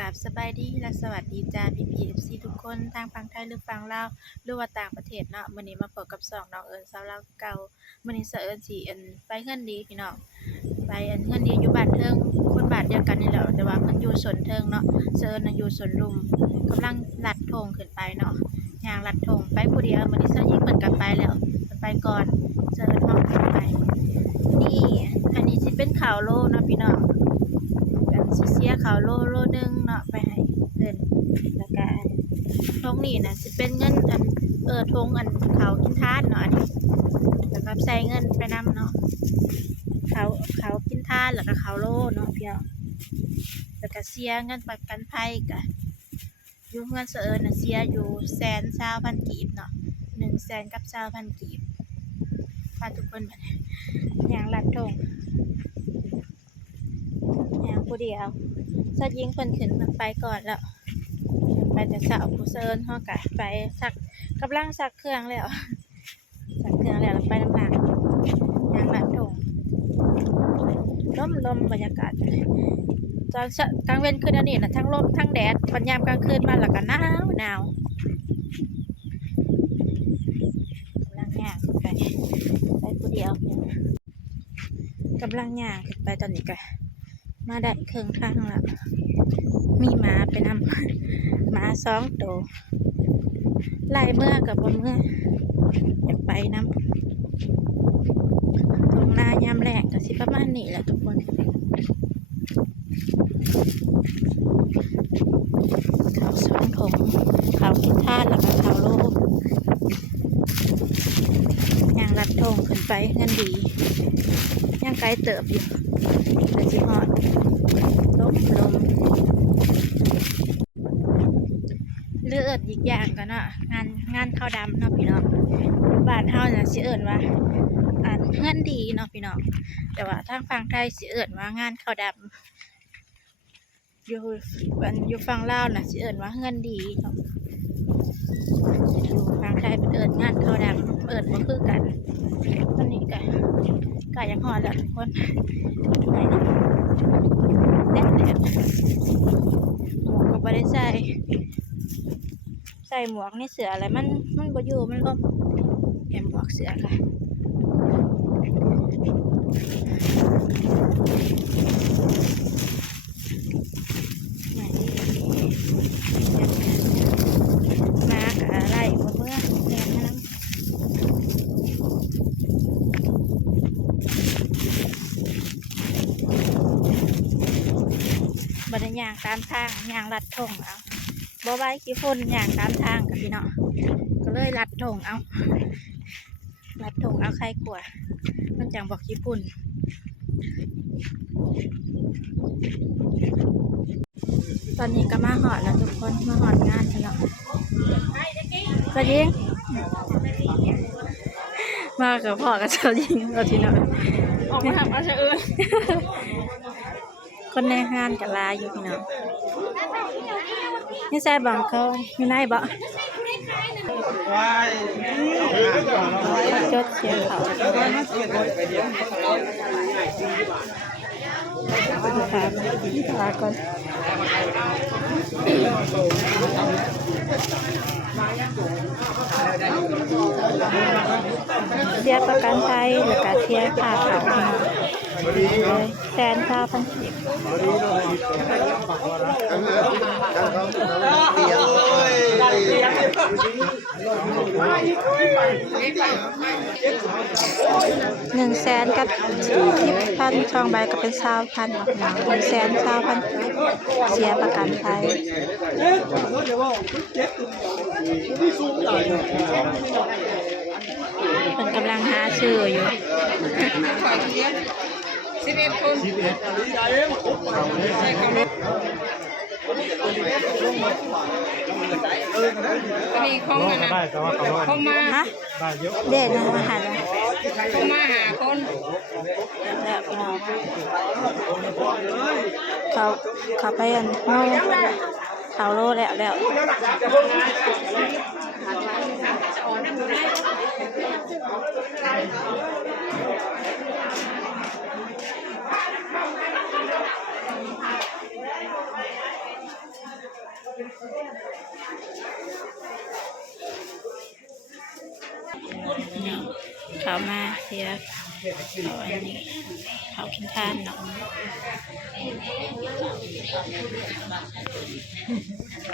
กับสบายดีและสวัสดีจ้าพี่ทุกคนทางฝั่งไทยหรือฝั่งลาวหรือว่าต่างประเทศเนาะมื้อนี้มาพบกับ2น้องเอิญสาวลาวเก่ามื้อนี้เอิญสิไปเฮือนดีพี่น้องไปเฮือนดีอยู่บ้านเทิงคนบ้านเดียวกันนี่แหละแต่ว่าเพิ่นอยู่สวนเทิงเนาะเอิญน่ะอยู่สวนลุมกำลังลัดธงขึ้นไปเนาะย่างลัดธงไปผู้เดียวมื้อนี้เยิ่งเพิ่นกลับไปแล้วเพิ่นไปก่อนเอิญเฮาขึ้นไปนี่อันนี้สิเป็นข้าวโลเนาะพี่น้องกันสิเสียข้าวโลนึงเนาะไปให้เพิ่นแล้วก็ทงนี่นะสิเป็นเงินทงเขากินทานเนาะอันนี้แล้วก็ใส่เงินไปนำเนาะเขากินทานแล้วก็เขาโลเนาะพี่น้องแล้วก็เสียเงินประกันภัยก็อยู่เงินเอิญน่ะเสียอยู่120,000กีบเนาะ100,000 กีบพาทุกคนมาอย่างลัดธงอย่างผู้เดียวสัตว์ยิงเพิ่นขึ้นไปก่อนแล้วไปแต่เช้าผู้เอิญเฮาก็ไปซักกำลังซักเครื่องแล้วแล้วไปน้ำหนักอย่างลัดธงลมบรรยากาศตอนกลางเว้นคืนอันนี้นะทั้งลมทั้งแดดปัญญามกลางคืนมาแล้วก็หนาวกำลังย่างไปผู้เดียวกำลังย่างขึ้นไปตอนนี้ก็มาได้ครึ่งทางแล้วมีหมาไปนำหมา2 ตัวไล่เมื่อกับบนเมื่ออยากไปนำตรงหน้ายามแรกก็สิประมาณนี้แหละทุกคนเขา2 ถุงเขากินทานแล้วก็เขาโลย่างลัดธงขึ้นไปเงินดีย่างไกลเติบอยู่แต่สิฮอดลมเลือดอีกอย่างกันเนาะงานข้าวดำเนาะพี่น้องบ้านเฮาน่ะสิเอิ้นว่าเงินดีเนาะพี่น้องแต่ว่าทางฝั่งไทยสิเอิ้นว่างานข้าวดำอยู่ฝั่งลาวน่ะสิเอิ้นว่าเงินดีเนาะอยู่ฝั่งไทยเป็นเอิ้นงานข้าวดำเอิ้นบ่คือกันตอนนี้ก็ยังฮอดแล้วทุกคนแดดหมวกก็บ่ได้ใส่หมวกนี่เสืออะไรมันบ่อยู่มันลมแกมหมวกเสือค่ะมากอะไรบ่เมื่อแรงนะบัดย่างตามทางย่างลัดธงเอาบ่ไว้ขี้ฝุ่นย่างตามทางกับพี่น้องก็เลยลัดธงเอาใครกลัวมันจังบอกขี้ฝุ่นตอนนี้ก็มาหอดแล้วทุกคนมาหอดงานแล้วก็ยิงมากับพ่อกับเจ้ายิงเราทีน้องออกมาทำอาชีพอื่นคนในงานกับลาอยู่พี่น้องนี่ใช่บังเขาอยู่ไหนบ่จดเสียงเขาลาก่อนเสียประกันภัยแล้วก็เสียค่าเขา120,000 กีบ100,000กับ10,000ช่องใบก็เป็น20,000120,000เสียประกันภัยเป็นกำลังหาชื่ออยู่11 คนนี่คงกันนะคงมาฮะเด็ดนะมาหาคงมาหาคนแล้วเขาไปกันเขาโลแล้ว เขามาเสียเขาอันนี้เขากินทานเนาะ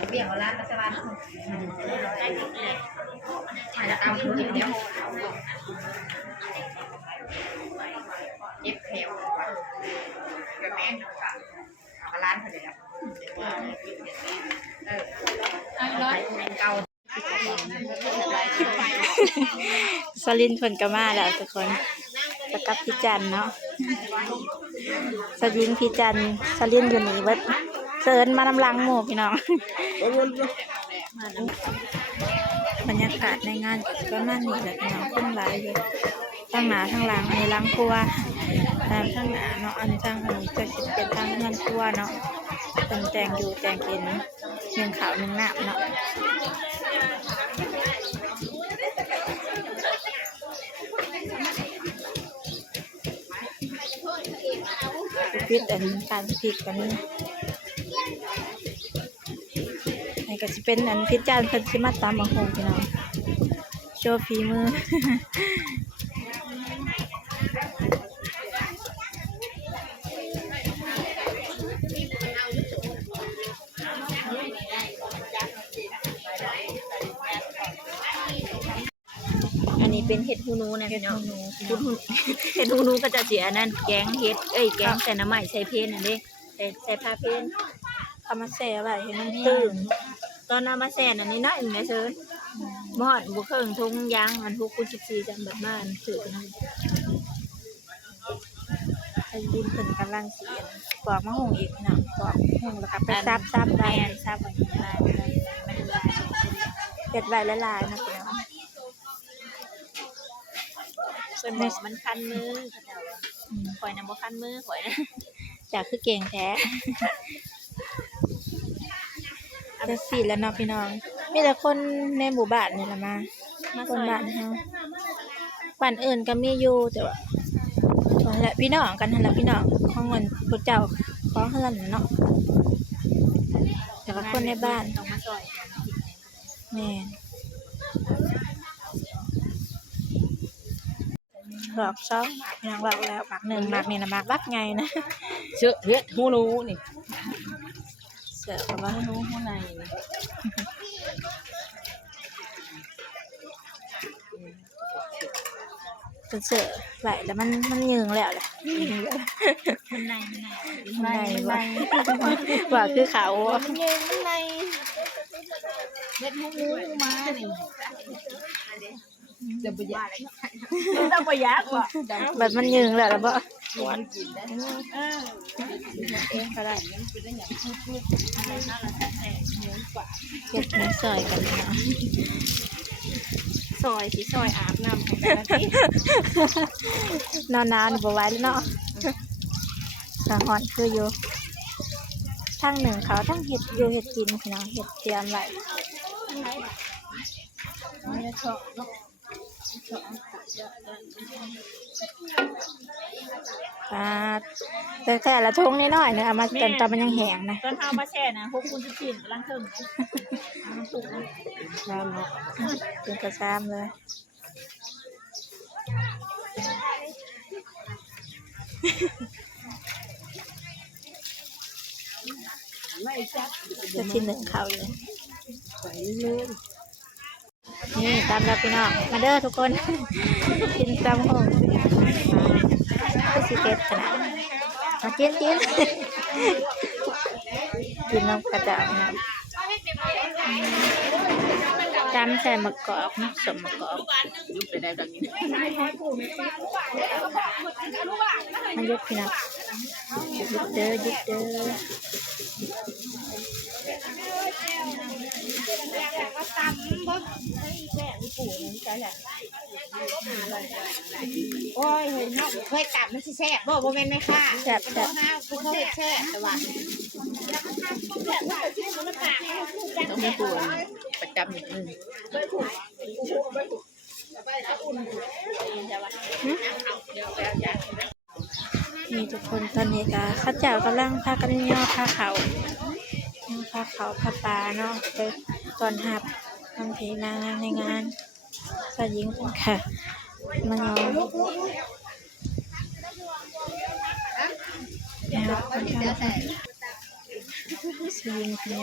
เบี่ยงร้านปัจจุบันถ่ายตามคุณอย่างเดียวเย็บแถวแบบแม่ร้านเขาเดียวเก่าสลินเพิ่นก็มาแล้วทุกคนจะกลับพี่จันเนาะสยิงพี่จันสลินอยู่นี่เบิดเชิญมานำลังหมู่พี่น้องบรรยากาศในงานก็ประมาณนี้แหละพี่น้องคนหลายอยู่ทั้งหน้าทั้งหลังในหลังครัวทั้งหน้าเนาะอันนี้ทั้งนี้จะเป็นทั้งเงินครัวเนาะเป็นแต่งอยู่แต่งกินหนึ่งข้าวหนึ่งน้ำเนาะพิษอันการผิดกันนี่ไอ้ก็จะเป็นอันพิษจานเพิ่นสิมาตามบางโฮงพี่น้องโชว์ฝีมืออันนี้เป็นเห็ดหูหนูนะพี่น้องเห็ดหูหนูก็จะเสียนั่นแกงเห็ดแกงใส่น้ำใหม่ใส่เพนอันนี้ใส่ผ้าเพนเอามาแช่ไว้ให้มันตื่นตอนเอามาแช่อันนี้น้อยหนึ่งนะเชิญหมอดบุกเครื่องทงยางมัน6คูณ14จำแบบบ้านถือกันนั่นไอ้ดินเพิ่นกำลังเสียปอกมะฮุงอีกเนาะปอกฮุงแล้วก็ไปซับไปซับไว้เก็บไว้ละลายนะพี่น้องส่วนบอกมันคันมือเขาจะข่อยนำบ่คันมือข่อยนะจากคือเก่งแท้จะสีแล้วเนาะพี่น้องมีแต่คนในหมู่บ้านนี่แหละมาคนบ้านเฮาบ้านอื่นก็มีอยู่แต่ว่านั่นแหละพี่น้องกันนั่นแหละพี่น้องของเงินพระเจ้าของเฮือนเนาะแต่ว่าคนในบ้านต้องมาซอยกันแม่หลอกซ้อมหมากยังหลอกแล้วหมากหนึ่งหมากนี่นะหมากบักไงนะเชื่อเฮ็ดหูหนูนี่เสือกับว่าหูหูในเป็นเสือไหลแล้วมันยืงแล้วแหละมันในว่าคือเขามันยืงในเฮ็ดหูมานี่จะบ่ยากจะบ่ยากว่ะแบบมันยืงแล้วบ่หวานกินได้เองก็ได้มันเป็นได้อย่างพูดอะไรน่ารักแท้ๆเหมือนกว่าเก็บน้ำซอยกันเนาะซอยสิซอยอาบน้ำของกันทีนอนๆบ่ไหวแล้วเนาะสะฮอนคืออยู่ทั้งหนึ่งเขาทั้งเห็ดอยู่เห็ดกินพี่น้องเห็ดเตรียมไว้แต่ละทงนิดหน่อยนะเอามาจนตอนมันยังแห้งนะตอนเอามาแช่นะ6คูณ14กำลังถึงมันถูกนะซ้ำเนาะเป็นกระซ้ำเลยจะที่หนึ่งเขาเลยนี่ตามเราพี่น้องมาเด้อทุกคนกินตามห้องก็สิเก็ตขนาดมากินน้องกระเจ้านะจำใส่มะกอกนะสมมะกอกยุบไปได้ดังนี้มายุบพี่น้องยุบเด้อโอ้ยเฮ้ยเนาะเคยตับมันสิแซ่บบ่แม่นไหมค่ะแซ่บกูเคยแซ่บแต่ว่าต้องมีตัวประจำนิดนึงมีทุกคนตอนนี้ก็ข้าเจ้ากำลังพากันย่อผ้าเขาผ้าปลาเนาะไปตอนหับบางทีมางานในงานสาวหญิงค่ะ มันเอาสวิงเดียว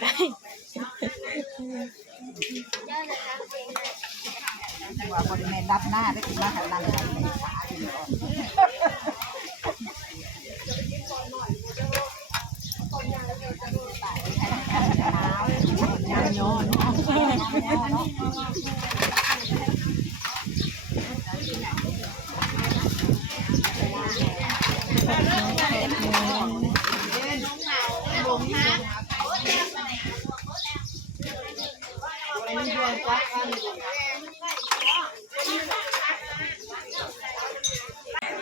ไปไป ว่าบริเวณรับหน้าได้กินมาหันหลังกันในขาที่นอนย้อน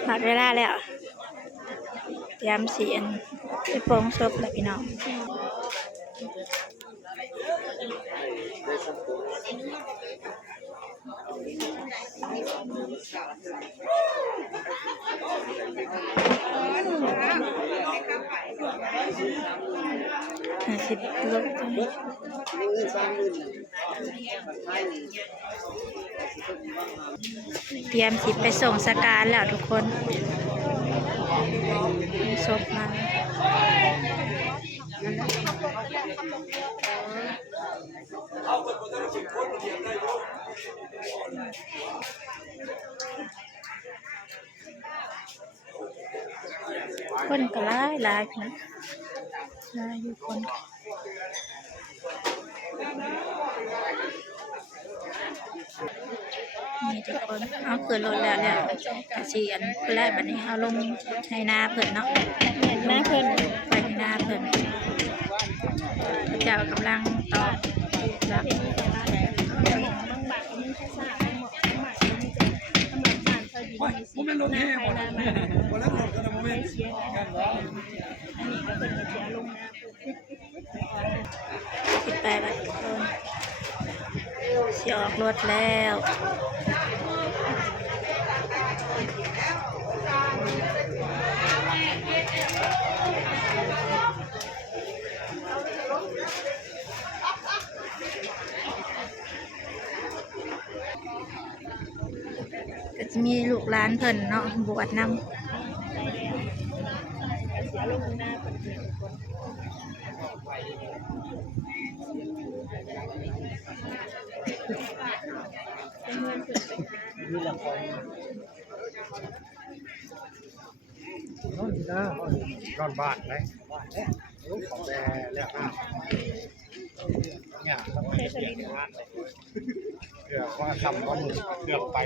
หมดเวลาแล้วเตรียมเสียนไปโปรงศพแล้วพี่น้อง50 ลบตรงนี้เตรียมสิไปส่งสการแล้วทุกคนศพมาคนก็หลายพี่นะหลายอยู่คนนี่ทุกคนเอาขึ้นรถแล้วเนี่ยกระเชียนเพื่อแล้วบัดนี้เอาลงในนาเพิ่นเนาะนาเพิ่นไปในนาเพิ่นพระเจ้ากำลังตอบรับผมเป็นรถแห่หมดวันนั้นรถกันโมเมนต์ติดไปบัดทุกคนสิออกรถแล้วก็จะมีลูกหลานเพิ่นเนาะบวชนำนอนที่หน้านอนบ้านไหมบ้านเนี่ยขอแบแล้วเนี่ยต้องเปลี่ยนบ้านเลยเดี๋ยวว่าทำก็มือเกือบไป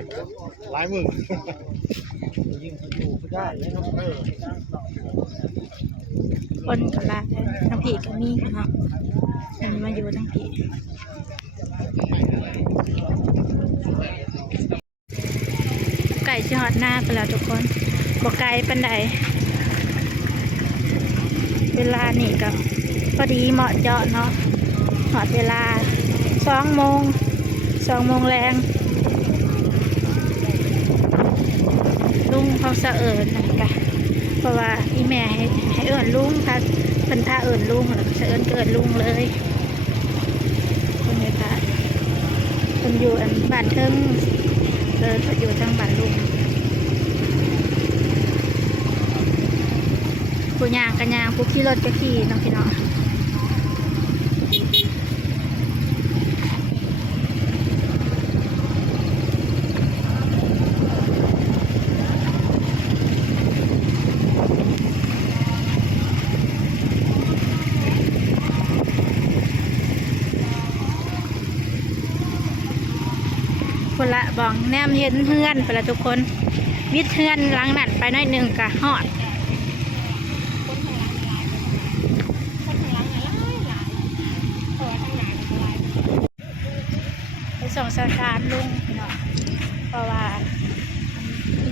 หลายมือยิ่งเขาอยู่ก็ได้เนาะคนก็หลายทั้งผีก็มีเนาะอันนี้มาอยู่ทั้งผีไก่สิฮอดหน้าไปแล้วทุกคนบ่ไกลปานใดเวลานี่ก็พอดีเหมาะเจาะเนาะฮอดเวลา2 โมงแรงลุงเขาสะเอิญนั่นกะเพราะว่าอีแม่ให้เอิญลุงถ้าเพิ่นท่าเอิญลุงแล้วก็สะเอิญเกิดลุงเลยคนนี้ค่ะคนอยู่อันบ้านเทิงเขาอยู่ทางบ้านลุงผู้ย่างกันย่างผู้ขี่รถก็ขี่น้องพี่น้องคนละบองแนมเห็นเฮือนไปละทุกคนวิทย์เฮือนหลังนั่นไปน้อยหนึ่งกะฮอดไปส่งสการลุงเนาะเพราะว่า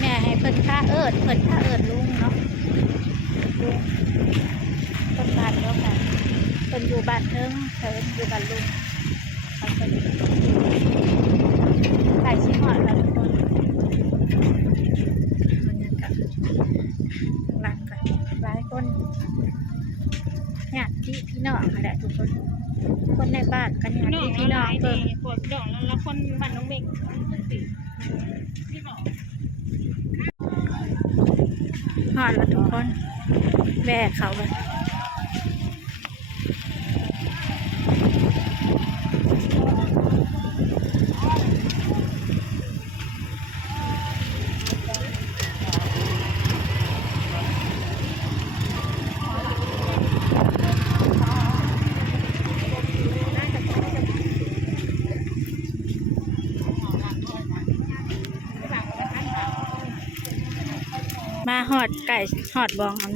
แม่ให้เพิ่นท่าเอิญลุงเนาะลุงต้นบ้านเดียวกันเพิ่นอยู่บ้านเทิงเพิ่นอยู่บ้านลุงไก่ชิ้นหอดแล้วทุกคนบรรยากาศหลังกันหลายคนญาติพี่น้องอะไรทุกคน คนในบ้านกันญาติพี่น้องเพิ่น ปวดดอกแล้วคนบ้านน้องเบง ฮอดแล้วทุกคนแวะเขาเลยมาฮอดไก่ฮอดบองอัน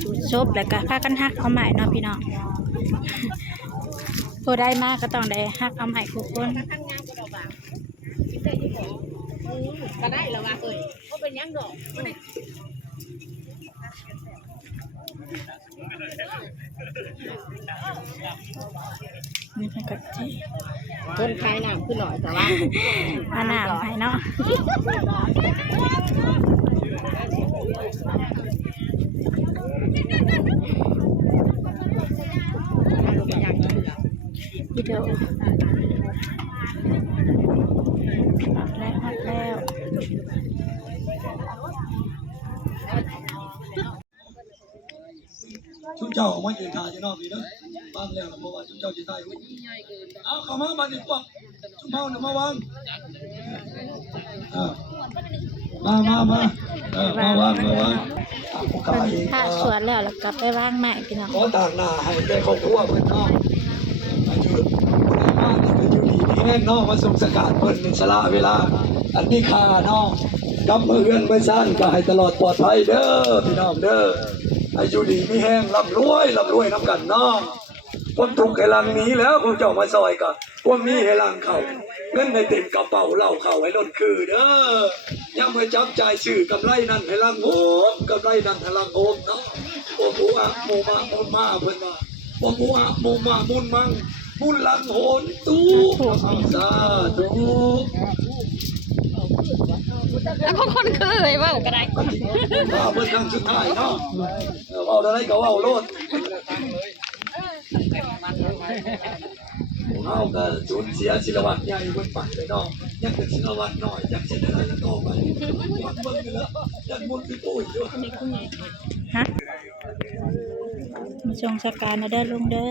สูดซบแล้วก็พากันฮักเอาใหม่เนาะพี่น้อง ผู้ได้มากก็ต้องได้ฮักเอาใหม่ทุกคน ก็ได้แล้วว่าก็เป็นยังดอก นี่เป็นกะทิ คนคลายน้ำขึ้นหน่อยแต่ว่า อาน้ำให้เนาะวิดีโออัดแล้ว ชุดเจ้าของมันยืนทาจะนอกนี่เด้อบ้างแล้วเพราะว่าชุดเจ้าจะตายเอาเข้ามาบ้านดีกว่าชุดเมาเนี่ยมาวางมาวางถ้าสวนแล้วแล้วกลับไปว่างใหม่พี่น้อง ขอต่างหน้าให้ได้ครอบครัวเพื่อนน้องอายุบ้านนี่คืออยู่ดีที่แน่นน้องมาส่งสกัดเพิ่นในสละเวลาอันนี้ค่าน้องกำมือเงินไม่สั้นก็ให้ตลอดปลอดภัยเด้อพี่น้องเด้ออายุดีไม่แห้งร่ำรวยน้ำกันน้องคนทุกข์ให้ลังนี้แล้วคุณเจ้ามาซอยก็พวกนี้ให้ลังเขาเงินในเต็มกระเป๋าเหล่าเขาไว้ล้นคือเด้อย่ามาจับจ่ายชื่อกำไรนั่นให้ลังโหมกำไรนั่นให้ลังโหมเนาะโอ้โหอะโมมาโมมาเพิ่นว่าโอ้โหอะโมมามุนมังมุนลังโหนตู้สาธุ แล้วก็คนเคยว่าก็ได้ ว่าเพิ่นครั้งสุดท้ายเนาะเอาอะไรก็ว่าโลดเอาก็สูญเสียศิลวัตใหญ่เพิ่นไปเลยเนาะยังเป็นศิลวัตน้อยยังสิได้อะไรต่อไปวัดเบิ่งนี่ละยังมุนไปโอ้ยอยู่ ฮะมีชงสการนะเด้อลุงเด้อ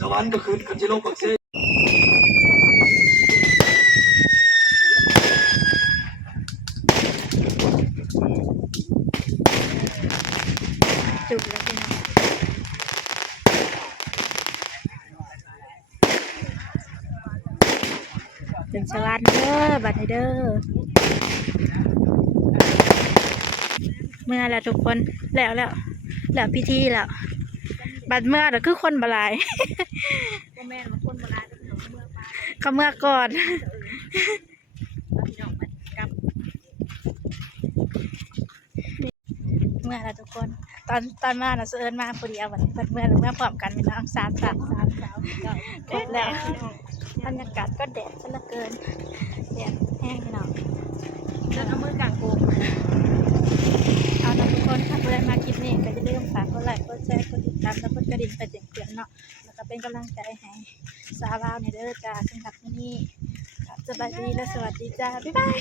สวรรค์ก็คือคันจิโลปักเซ จุกแล้วพี่น้องถึงสวรรค์เด้อบัดนี้เด้อเมื่อแล้วทุกคนแล้วพิธีแล้วบัดเมื่อเดี๋ยวคือคนบหลาย ก็แม่มาคนโบราณเมื่อปลา เขาเมื่อก่อน พี่น้องไปกับ เมื่อแล้วทุกคนตอนมาน่ะเอิญมาพอดีเอาวันเมื่อพร้อมกันพี่น้อง3 ครบแล้วบรรยากาศก็แดดซะเหลือเกินแดดแห้งพี่น้อง เดินเอามือกลางโกง เอาล่ะทุกคนถ้าเพื่อนมาคลิปนี้ก็อย่าลืมฝากกดไลค์กดแชร์กดติดตามและกดกระดิ่งไปแจ้งเตือนเนาะแล้วก็เป็นกำลังใจให้สาวลาวในเด้อจ้าสำหรับมื้อนี้สบายดีและสวัสดีจ้าบ๊ายบาย